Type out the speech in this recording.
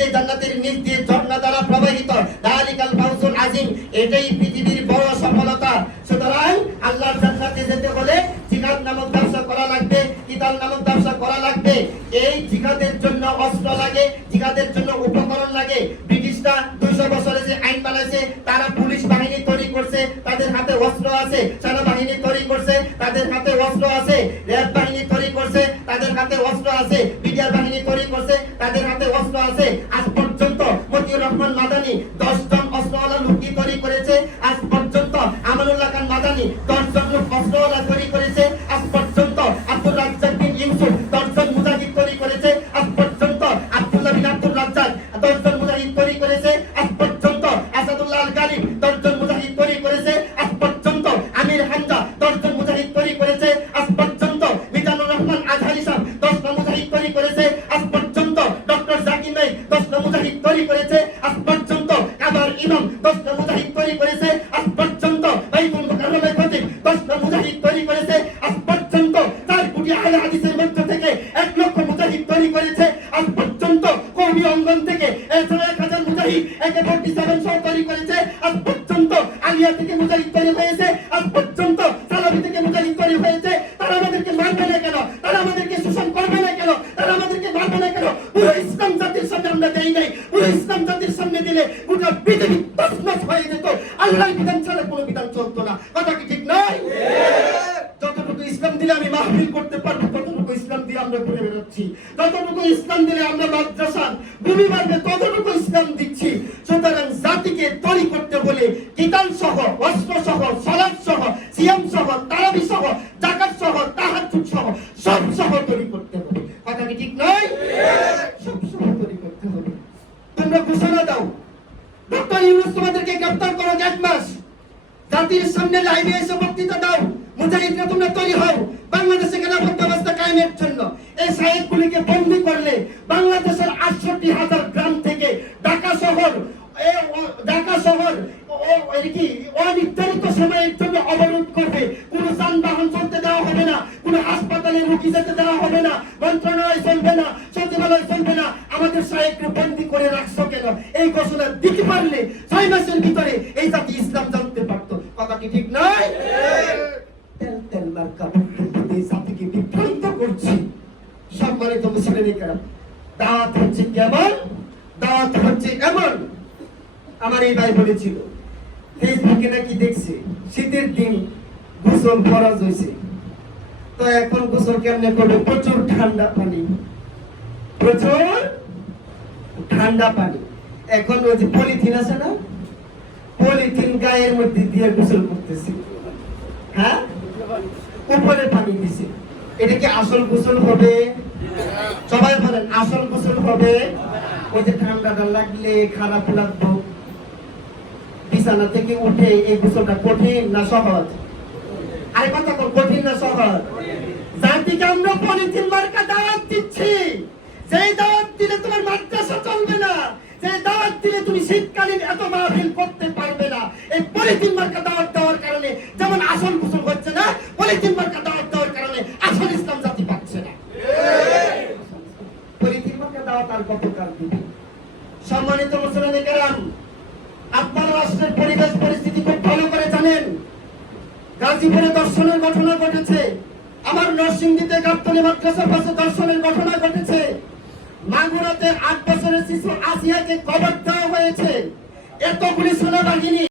যে জান্নাতের নিচ দিয়ে ঝর্ণা দ্বারা প্রবাহিত, দালিকাল ফাউজুল আযীম, এটাই পৃথিবীর বড় সফলতা। সুতরাং আল্লাহর জান্নাতে যেতে হলে জিহাদ নামক ব্যবসা করা লাগবে, কিতাল নামক ব্যবসা করা লাগবে। এই জিহাদের জন্য অস্ত্র লাগে, জিহাদের জন্য উপকরণ লাগে। ব্রিটিশরা 200 বছরে যে আইন বানাইছে, তারা পুলিশ বাহিনী তৈরি করছে, তাদের হাতে অস্ত্র আছে। সেনাবাহিনী তৈরি করছে, তাদের হাতে অস্ত্র আছে। র্যাব বাহিনী তৈরি করছে, তাদের হাতে অস্ত্র আছে। বিডিআর বাহিনী তৈরি করছে, তাদের হাতে অস্ত্র আছে। আজ পর্যন্ত মতিউর রহমান মাদানি 10 জন অস্ত্রওয়ালা লোক তৈরি করেছে। আজ পর্যন্ত আমানুল্লাহ খান মাদানি 10 জন লোক অস্ত্রওয়ালা তৈরি করেছে। আজ পর্যন্ত আব্দুর রাজ্জাক বিন ইউসুফ 10 জন মুজাহিদ তৈরি করেছে। আজ পর্যন্ত আব্দুল্লাহ বিন আব্দুর রাজ্জাক 10 জন মুজাহিদ তৈরি করেছে। আজ পর্যন্ত আসাদুল্লাহ আল গালিব 10 জন মুজাহিদ তৈরি করেছে। আজ পর্যন্ত আমির হামজা 10 জন মুজাহিদ তৈরি করেছে। আজ পর্যন্ত মিজানুর রহমান আজহারি সাহেব 10 জন মুজাহিদ তৈরি করেছে। আজ পর্যন্ত ডক্টর জাকির নাইক 10 জন মুজাহিদ তৈরি করেছে। আজ পর্যন্ত কাবার ইমাম 10 জন মুজাহিদ তৈরি করেছে। আজ পর্যন্ত বাইতুল মুকাররমের খতিব 10 জন মুজাহিদ তৈরি করেছে। আজ পর্যন্ত 4 কোটি আহলে হাদিসের মধ্য থেকে 1 লক্ষ মুজাহিদ তৈরি করেছে। আজ পর্যন্ত কওমি অঙ্গন থেকে 1000 মুজাহিদ AK-47 সহ তৈরি করেছে। আজ পর্যন্ত আলিয়া থেকে মুজাহিদ তৈরি হয়েছে। আজ পর্যন্ত সালাফি থেকে মুজাহিদ তৈরি হয়েছে। তারা আমাদেরকে মারবে না কেন? তারা আমাদেরকে শোষণ করবে না কেন? তারা আমাদেরকে মারবে না কেন? পুরো ইসলাম জাতির সামনে আমরা দেই নাই। পুরো ইসলাম জাতির সামনে দিলে গোটা পৃথিবী তছনছ হয়ে যেত। আল্লাহর বিধান ছাড়া কোনো বিধান চলতো না। কথা কি ঠিক নয়? যতটুকু ইসলাম দিলে আমি মাহফিল করতে পারবো, ততটুকু ইসলাম দিয়ে আমরা ঘুরে বেরোচ্ছি। যতটুকু ইসলাম দিলে আমরা মাদ্রাসার ভূমি বাড়বে, ততটুকু ইসলাম দিচ্ছি। সুতরাং জাতিকে তৈরি করতে হলে কিতাল সহ, অস্ত্র সহ, সালাত সহ, সিয়াম সহ, তারাবি সহ, যাকাত সহ, তাহাজ্জুদ সহ সব সহ তৈরি করতে হবে। কথা কি ঠিক নয়? সব সহ তৈরি করতে হবে। তোমরা ঘোষণা দাও, ডক্টর ইউনূস তোমাদেরকে গ্রেফতার করো 1 মাস। জাতির সামনে লাইভে এসে বক্তৃতা দাও, মুজাহিদরা তোমরা তৈরি হও বাংলাদেশে খেলাফত ব্যবস্থা কায়েমের জন্য। এই সাহেবগুলিকে বন্দী করলে বাংলাদেশের 68,000 গ্রাম থেকে ঢাকা শহর অনির্ধারিত সময়ের জন্য অবরোধ করবে। কোন যানবাহন চলতে দেওয়া হবে না, কোন হাসপাতালে রোগী যেতে দেওয়া হবে না, মন্ত্রণালয় চলবে না, সচিবালয় চলবে না। আমাদের সাহেবকে বন্দী করে রাখছো কেন? এই ঘোষণা দিতে পারলে 6 মাসের ভিতরে এই জাতি ইসলাম জানতে পারতো। কথা কি ঠিক নয়? জাতিকে বিভ্রান্ত করছি। সম্মানিত মুসলিম, দাওয়াত হচ্ছে কেমন? দাওয়াত হচ্ছে এমন। আমার এই ভাই বলেছিল ফেসবুকে নাকি দেখছে শীতের দিন গোসল ফরজ হয়েছে, তো এখন গোসল কেমনে করবে? প্রচুর ঠান্ডা পানি, প্রচুর ঠান্ডা পানি। এখন ওই যে পলিথিন আছে না, পলিথিন গায়ের মধ্যে দিয়ে গোসল করতেছে। হ্যাঁ, উপরে পানি দিছে। এটা কি আসল গোসল হবে? সবাই বলেন আসল গোসল হবে? ওই যে ঠান্ডাটা লাগলে খারাপ লাগবে, বিছানা থেকে উঠে এই গোসলটা কঠিন না সহজ? আরে কথা বল, কঠিন না সহজ? জাতিকে আমরা পলিথিন মার্কা দাওয়াত দিচ্ছি। যেই দাওয়াত দিলে তোমার মাদ্রাসা চলবে না, যে দাওয়াত দিলে তুমি শীতকালীন এত মাহফিল করতে পারবে না। এই পলিথিন মার্কা দাওয়াত দেওয়ার কারণে যেমন আসল গোসল হচ্ছে না, পলিথিন মার্কা দাওয়াত দেওয়ার কারণে আসল ইসলাম জাতি পাচ্ছে না। পলিথিন মার্কা দাওয়াত আর কতকাল দিবে? সম্মানিত মুসলিম কেরাম, আপনারা রাষ্ট্রের পরিবেশ পরিস্থিতি খুব ভালো করে জানেন। গাজীপুরে দর্শনের ঘটনা ঘটেছে, আমার নরসিংদীতে গাবতলী মাদ্রাসার পাশে দর্শনের ঘটনা ঘটেছে, মাগুরাতে 8 বছরের শিশু আসিয়াকে কবর দেওয়া হয়েছে। এতগুলি সেনাবাহিনী